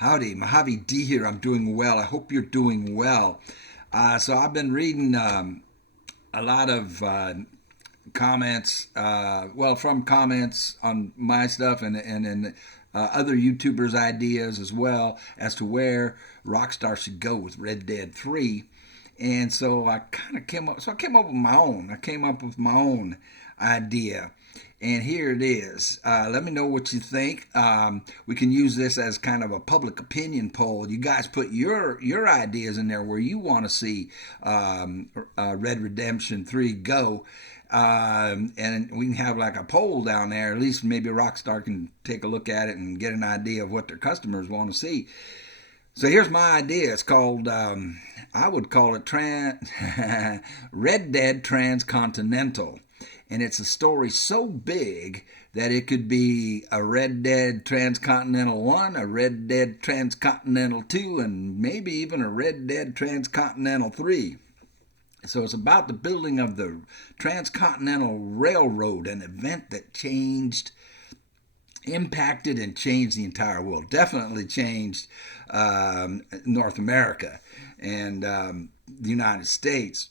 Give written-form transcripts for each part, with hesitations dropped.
Howdy, Mojave D here. I'm doing well. I hope you're doing well. So I've been reading a lot of comments, from comments on my stuff and other YouTubers' ideas as well as to where Rockstar should go with Red Dead 3. And so I kind of came up. So I came up with my own. I came up with my own idea, and here it is. Let me know what you think. We can use this as kind of a public opinion poll. You guys put your ideas in there where you want to see Red Redemption 3 go. And we can have like a poll down there. At least maybe Rockstar can take a look at it and get an idea of what their customers want to see. So here's my idea. It's called, I would call it Red Dead Transcontinental. And it's a story so big that it could be a Red Dead Transcontinental 1, a Red Dead Transcontinental 2, and maybe even a Red Dead Transcontinental 3. So it's about the building of the Transcontinental Railroad, an event that impacted and changed the entire world. Definitely changed North America and the United States,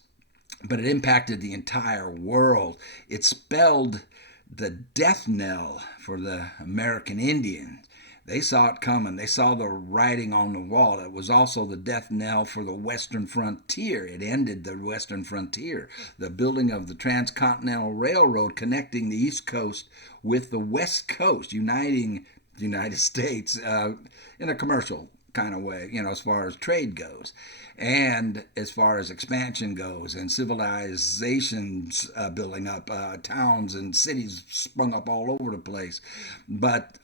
but it impacted the entire world. It spelled the death knell for the American Indian. They saw it coming. They saw the writing on the wall. It was also the death knell for the Western frontier. It ended the Western frontier. The building of the Transcontinental Railroad connecting the East Coast with the West Coast, uniting the United States in a commercial kind of way, as far as trade goes, and as far as expansion goes, and civilizations building up, towns and cities sprung up all over the place. But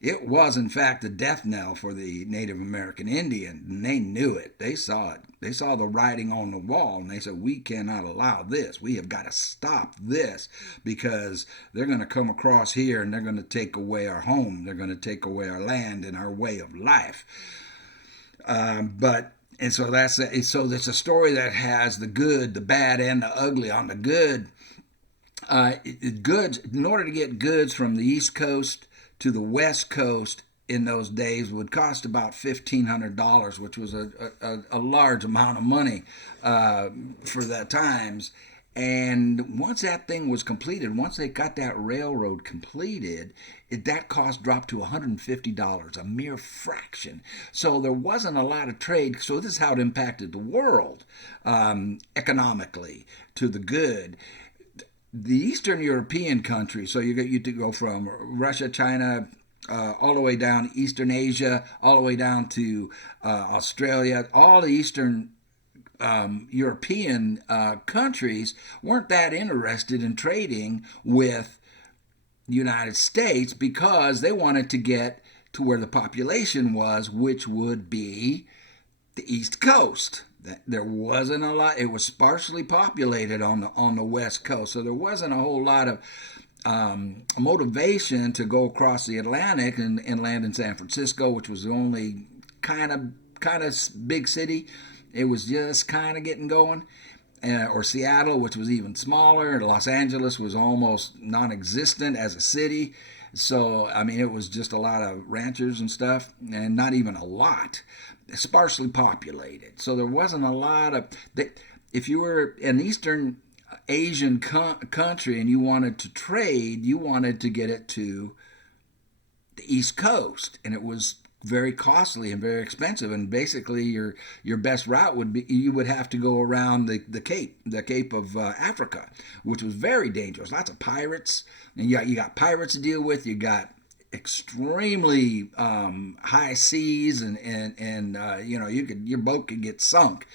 it was, in fact, the death knell for the Native American Indian, and they knew it. They saw it. They saw the writing on the wall, and they said, we cannot allow this. We have got to stop this because they're going to come across here and they're going to take away our home. They're going to take away our land and our way of life. And so that's a story that has the good, the bad, and the ugly. On the good, goods, in order to get goods from the East Coast to the West Coast in those days would cost about $1,500, which was a large amount of money for that times. And once that thing was completed, once they got that railroad completed, that cost dropped to $150, a mere fraction. So there wasn't a lot of trade. So this is how it impacted the world economically to the good. The Eastern European countries, so you to go from Russia, China, all the way down Eastern Asia, all the way down to Australia, all the Eastern European countries weren't that interested in trading with the United States because they wanted to get to where the population was, which would be the East Coast. There wasn't a lot. It was sparsely populated on the West Coast, so there wasn't a whole lot of motivation to go across the Atlantic and land in San Francisco, which was the only kind of big city. It was just kind of getting going. Or Seattle, which was even smaller. Los Angeles was almost non-existent as a city. So, I mean, it was just a lot of ranchers and stuff, and not even a lot. Sparsely populated. So there wasn't a lot of... If you were an Eastern Asian country and you wanted to trade, you wanted to get it to the East Coast. And it was very costly and very expensive, and basically your best route would be you would have to go around the Cape of Africa, which was very dangerous. Lots of pirates, and you got pirates to deal with. You got extremely high seas, and your boat could get sunk.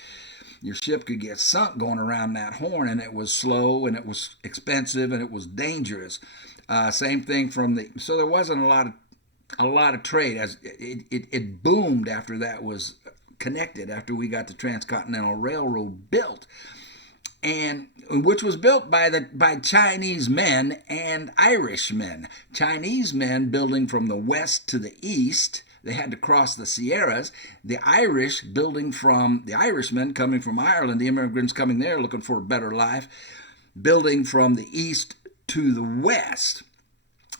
Your ship could get sunk going around that horn, and it was slow, and it was expensive, and it was dangerous. Same thing so there wasn't a lot of trade. As it boomed after that was connected, after we got the Transcontinental Railroad built, and which was built by Chinese men and Irish men. Chinese men building from the west to the east. They had to cross the Sierras. The Irishmen coming from Ireland, the immigrants coming there looking for a better life, building from the east to the west.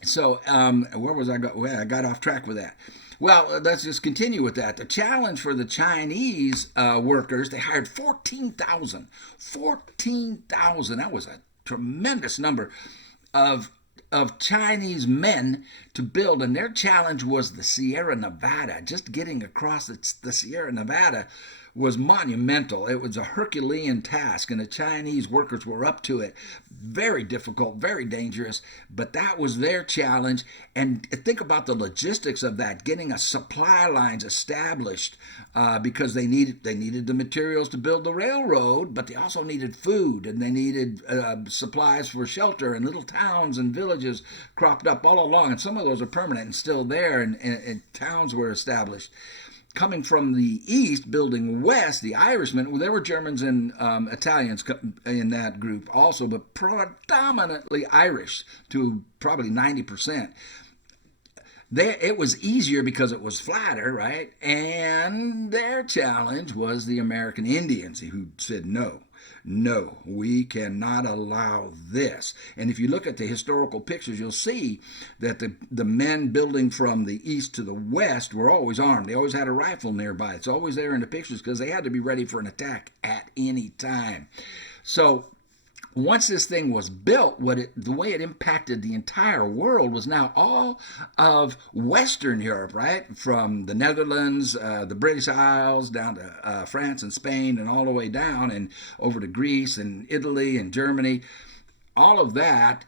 So where was I? Well, I got off track with that. Well, let's just continue with that. The challenge for the Chinese workers, they hired 14,000. 14,000. That was a tremendous number of Chinese men to build, and their challenge was the Sierra Nevada. Just getting across the Sierra Nevada was monumental. It was a Herculean task, and the Chinese workers were up to it. Very difficult, very dangerous, but that was their challenge. And think about the logistics of that, getting a supply lines established, because they needed the materials to build the railroad, but they also needed food, and they needed supplies for shelter, and little towns and villages cropped up all along, and some of those are permanent and still there, and towns were established. Coming from the east, building west, the Irishmen, well, there were Germans and Italians in that group also, but predominantly Irish to probably 90%. It was easier because it was flatter, right? And their challenge was the American Indians, who said no, we cannot allow this. And if you look at the historical pictures, you'll see that the men building from the east to the west were always armed. They always had a rifle nearby. It's always there in the pictures because they had to be ready for an attack at any time. So once this thing was built, the way it impacted the entire world was now all of Western Europe, right? From the Netherlands, the British Isles, down to France and Spain, and all the way down and over to Greece and Italy and Germany. All of that,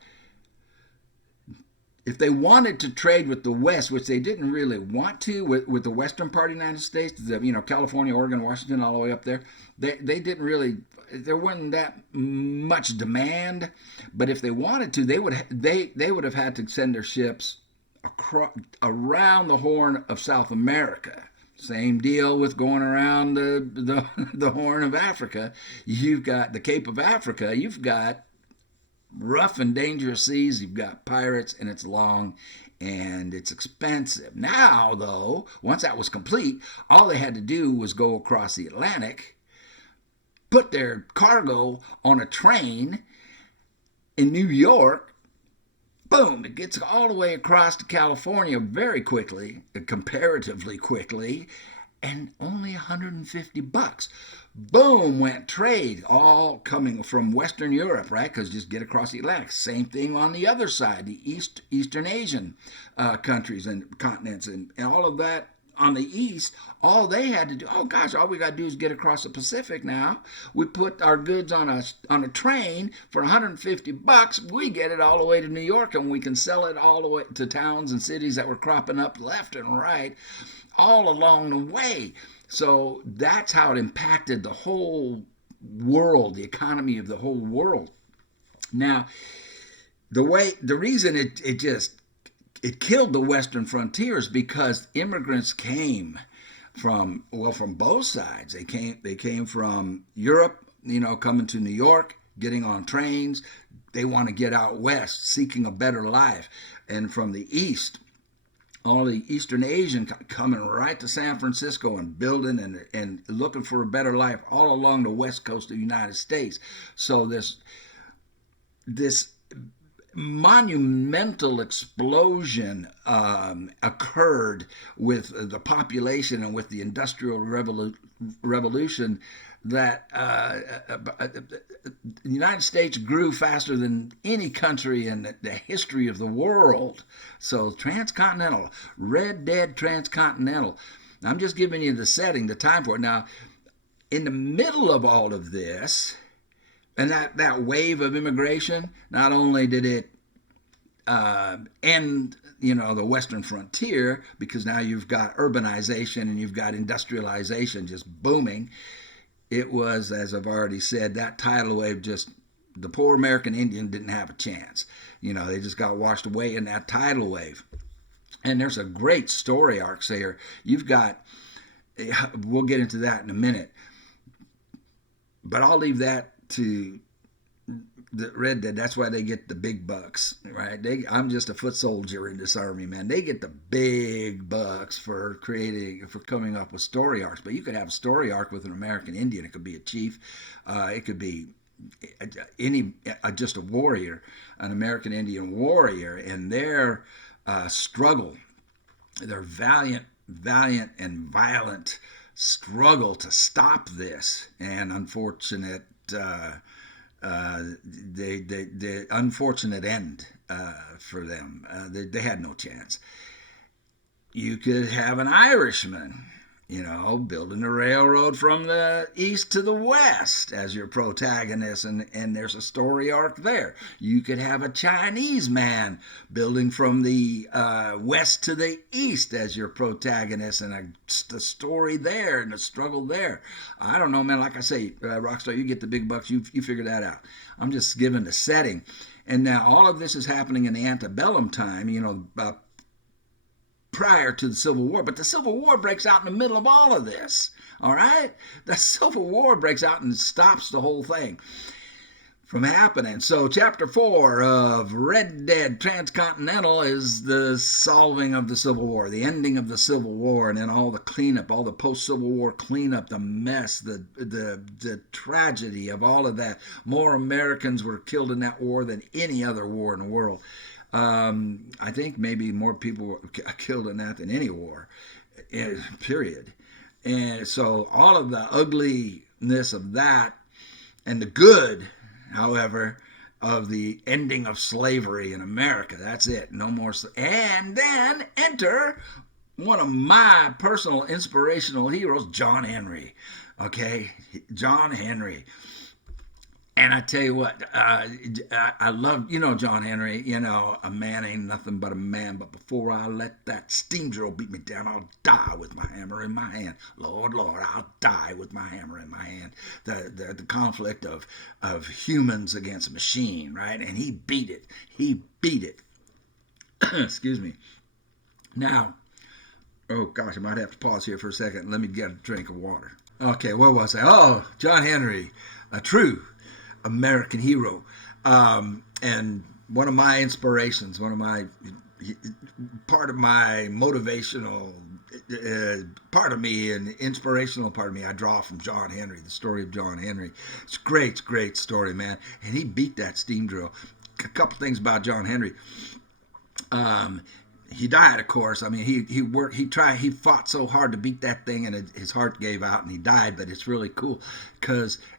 if they wanted to trade with the West, which they didn't really want to, with the western part of the United States, California, Oregon, Washington, all the way up there, they didn't really, there wasn't that much demand. But if they wanted to, they would have had to send their ships around the Horn of South America. Same deal with going around the Horn of Africa. You've got the Cape of Africa. You've got rough and dangerous seas. You've got pirates, and it's long and it's expensive. Now, though, once that was complete, all they had to do was go across the Atlantic, put their cargo on a train in New York. Boom, it gets all the way across to California very quickly, comparatively quickly, and only $150. Boom, went trade, all coming from Western Europe, right? Because just get across the Atlantic. Same thing on the other side, the Eastern Asian countries and continents, and all of that on the east. All they had to do, all we got to do is get across the Pacific now. We put our goods on a train for $150. We get it all the way to New York, and we can sell it all the way to towns and cities that were cropping up left and right all along the way. So that's how it impacted the whole world, the economy of the whole world. Now, the reason it killed the western frontiers because immigrants came from both sides. They came from Europe, coming to New York, getting on trains. They want to get out west, seeking a better life, and from the east, all the Eastern Asian coming right to San Francisco and building and looking for a better life all along the west coast of the United States. So this monumental explosion occurred with the population and with the Industrial Revolution that the United States grew faster than any country in the history of the world. So Transcontinental, Dead Transcontinental. I'm just giving you the setting, the time for it. Now, in the middle of all of this, and that wave of immigration, not only did it end, the western frontier, because now you've got urbanization and you've got industrialization just booming. It was, as I've already said, that tidal wave the poor American Indian didn't have a chance. They just got washed away in that tidal wave. And there's a great story arc here. We'll get into that in a minute. But I'll leave that to the Red Dead. That's why they get the big bucks, right? I'm just a foot soldier in this army, man. They get the big bucks for coming up with story arcs. But you could have a story arc with an American Indian. It could be a chief. It could be any just a warrior, an American Indian warrior, and their struggle, their valiant and violent struggle to stop this, and unfortunate the unfortunate end for them. They had no chance. You could have an Irishman, building a railroad from the east to the west as your protagonist, and there's a story arc there. You could have a Chinese man building from the west to the east as your protagonist, and the story there and the struggle there. I don't know, man. Like I say, Rockstar, you get the big bucks. You figure that out. I'm just giving the setting. And now all of this is happening in the antebellum time, prior to the Civil War. But the Civil War breaks out in the middle of all of this. All right? The Civil War breaks out and stops the whole thing from happening. So chapter 4 of Dead Transcontinental is the solving of the Civil War, the ending of the Civil War, and then all the cleanup, all the post-Civil War cleanup, the mess, the tragedy of all of that. More Americans were killed in that war than any other war in the world. I think maybe more people were killed in that than any war, period. And so all of the ugliness of that and the good, however, of the ending of slavery in America. That's it. No more. And then enter one of my personal inspirational heroes, John Henry. Okay, John Henry. And I tell you what, I love, John Henry, a man ain't nothing but a man, but before I let that steam drill beat me down, I'll die with my hammer in my hand. Lord, I'll die with my hammer in my hand. The conflict of humans against machine, right? And he beat it. Excuse me. Now, oh gosh, I might have to pause here for a second. Let me get a drink of water. Okay, where was I? Oh, John Henry, a true American hero, and one of my inspirations, part of my motivational part of me and inspirational part of me, I draw from John Henry, the story of John Henry. It's great story, man, and he beat that steam drill. A couple things about John Henry. He died, of course. I mean, he fought so hard to beat that thing, and his heart gave out, and he died. But it's really cool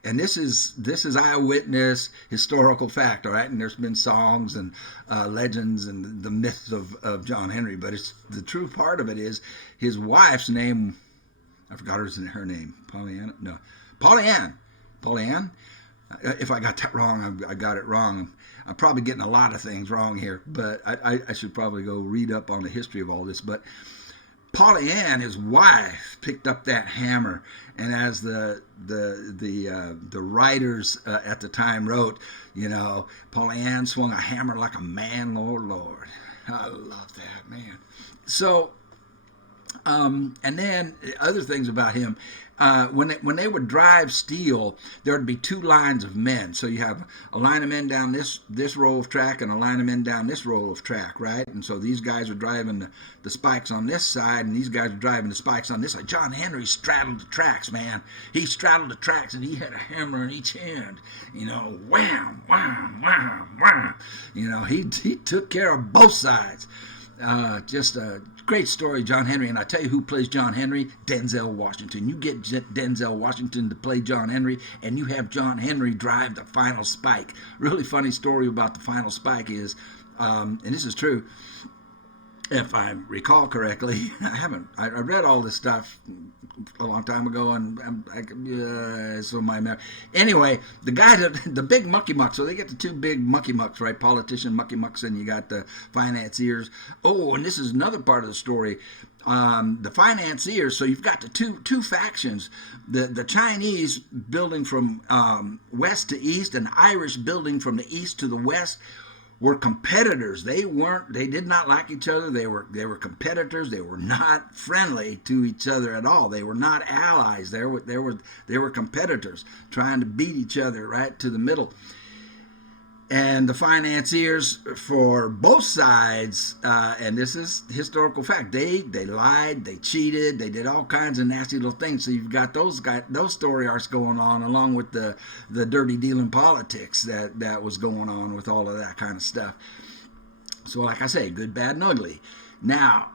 and this is eyewitness historical fact, all right. And there's been songs and legends and the myths of John Henry, but it's the true part of it is his wife's name. I forgot her name. Pollyann. If I got that wrong, I got it wrong. I'm probably getting a lot of things wrong here, but I should probably go read up on the history of all this. But Pollyann, his wife, picked up that hammer, and as the writers at the time wrote, Pollyann swung a hammer like a man, Lord. I love that, man. So, and then other things about him. When they would drive steel, there would be two lines of men. So you have a line of men down this row of track and a line of men down this row of track, right? And so these guys are driving the spikes on this side, and these guys are driving the spikes on this side. John Henry straddled the tracks, man. He straddled the tracks, and he had a hammer in each hand. Wham, wham, wham, wham. He took care of both sides. Just a great story, John Henry. And I tell you who plays John Henry? Denzel Washington. You get Denzel Washington to play John Henry, and you have John Henry drive the final spike. Really funny story about the final spike is, and this is true, if I recall correctly. I read all this stuff a long time ago, and so my memory. Anyway, the guy, the big mucky mucks. So they get the two big mucky mucks, right? Politician mucky mucks, and you got the financiers. Oh, and this is another part of the story. The financiers. So you've got the two factions. The Chinese building from west to east, and the Irish building from the east to the west. Were competitors. They did not like each other. They were competitors. They were not friendly to each other at all. They were not allies. They were competitors trying to beat each other right to the middle. And the financiers for both sides, and this is historical fact, they lied, they cheated, they did all kinds of nasty little things. So you've got those story arcs going on, along with the dirty dealing politics that was going on with all of that kind of stuff. So, like I say, good, bad, and ugly. Now,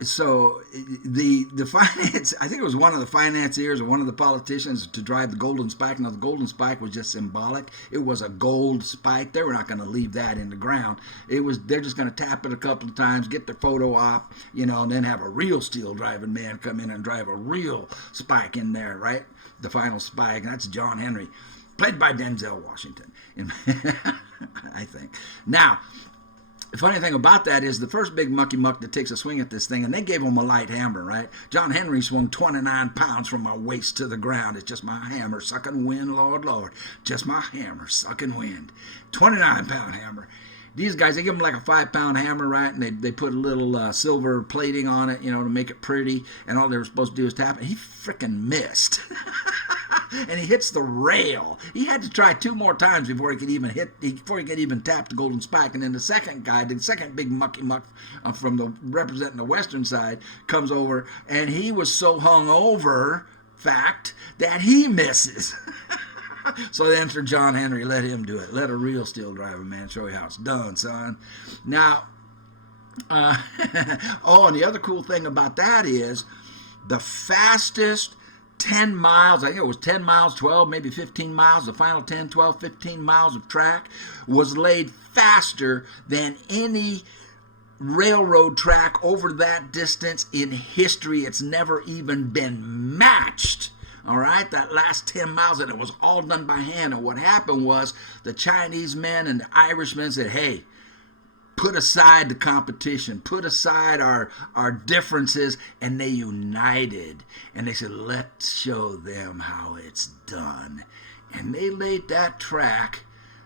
so the finance, I think it was one of the financiers or one of the politicians to drive the golden spike. Now, the golden spike was just symbolic. It was a gold spike. They were not going to leave that in the ground. They're just going to tap it a couple of times, get their photo op, and then have a real steel driving man come in and drive a real spike in there, right? The final spike. That's John Henry, played by Denzel Washington, I think. Now, the funny thing about that is the first big mucky muck that takes a swing at this thing, and they gave him a light hammer, right? John Henry swung 29 pounds from my waist to the ground. It's just my hammer sucking wind, Lord, Lord. Just my hammer sucking wind. 29-pound hammer. These guys, they give them like a 5-pound hammer, right? And they put a little silver plating on it, to make it pretty. And all they were supposed to do is tap it. He freaking missed. And he hits the rail. He had to try 2 more times before he could even tap the golden spike. And then the second guy, the second big mucky muck from representing the western side, comes over, and he was so hung over, fact, that he misses. So then Sir John Henry let him do it. Let a real steel driving man show you how it's done, son. Now, and the other cool thing about that is the fastest 10 miles, I think it was 10 miles, 12, maybe 15 miles, the final 10, 12, 15 miles of track was laid faster than any railroad track over that distance in history. It's never even been matched. All right, that last 10 miles, and it was all done by hand. And what happened was the Chinese men and the Irishmen said, hey, put aside the competition, put aside our differences, and they united. And they said, let's show them how it's done. And they laid that track,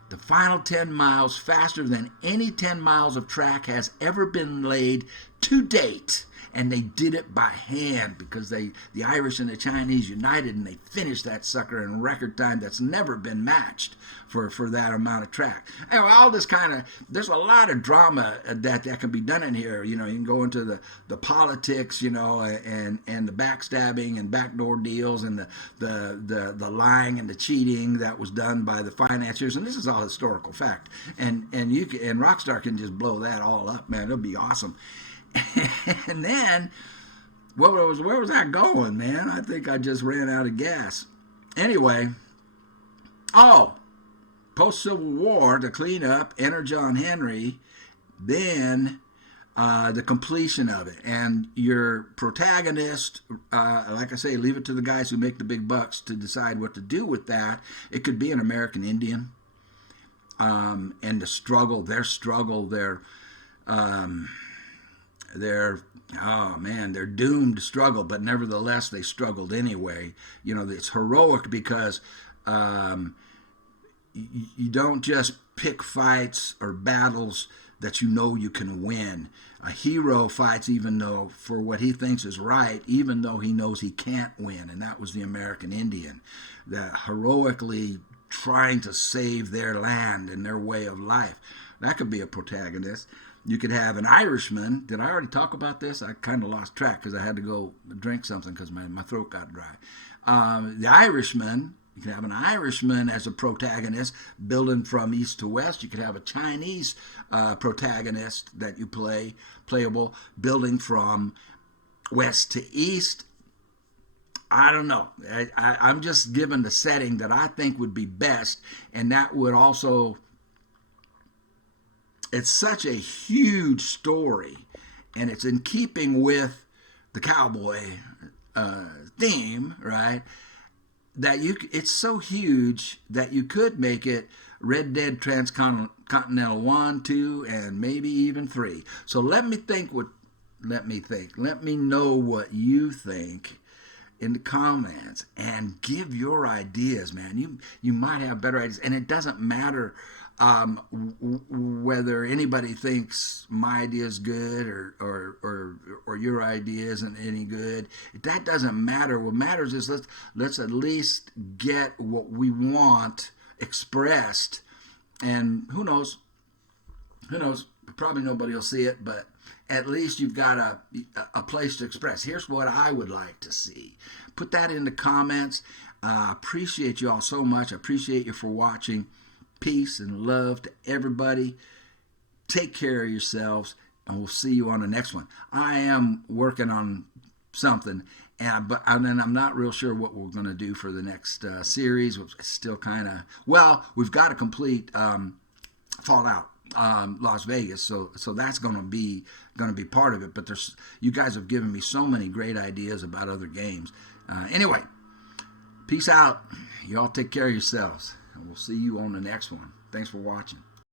the final 10 miles, faster than any 10 miles of track has ever been laid to date. And they did it by hand because the Irish and the Chinese united, and they finished that sucker in record time that's never been matched for that amount of track. Anyway, all this there's a lot of drama that can be done in here. You can go into the politics, and the backstabbing and backdoor deals and the lying and the cheating that was done by the financiers. And this is all historical fact. And Rockstar can just blow that all up, man. It'll be awesome. And then, where was I going, man? I think I just ran out of gas. Anyway, post-Civil War, to clean up, enter John Henry, then the completion of it. And your protagonist, like I say, leave it to the guys who make the big bucks to decide what to do with that. It could be an American Indian, and their struggle, they're doomed to struggle, but nevertheless they struggled anyway. It's heroic because you don't just pick fights or battles that you can win. A hero fights even though for what he thinks is right, even though he knows he can't win, and that was the American Indian, that heroically trying to save their land and their way of life. That could be a protagonist. You could have an Irishman. Did I already talk about this? I kind of lost track because I had to go drink something because my throat got dry. The Irishman, you could have an Irishman as a protagonist, building from east to west. You could have a Chinese protagonist that you playable, building from west to east. I don't know. I'm just giving the setting that I think would be best, and that would also... It's such a huge story, and it's in keeping with the cowboy theme, right? That it's so huge that you could make it Red Dead Transcontinental 1, 2, and maybe even 3. So let me know what you think in the comments, and give your ideas, man. You might have better ideas, and it doesn't matter whether anybody thinks my idea is good or your idea isn't any good. That doesn't matter. What matters is let's at least get what we want expressed And who knows, probably nobody will see it, but at least you've got a place to express. Here's what I would like to see. Put that in the comments. Appreciate you all so much. I appreciate you for watching. Peace and love to everybody. Take care of yourselves, and we'll see you on the next one. I am working on something, and then I'm not real sure what we're going to do for the next series. It's still kind of, well, we've got to complete Fallout Las Vegas, so that's going to be part of it. But you guys have given me so many great ideas about other games. Anyway, peace out. You all take care of yourselves, and we'll see you on the next one. Thanks for watching.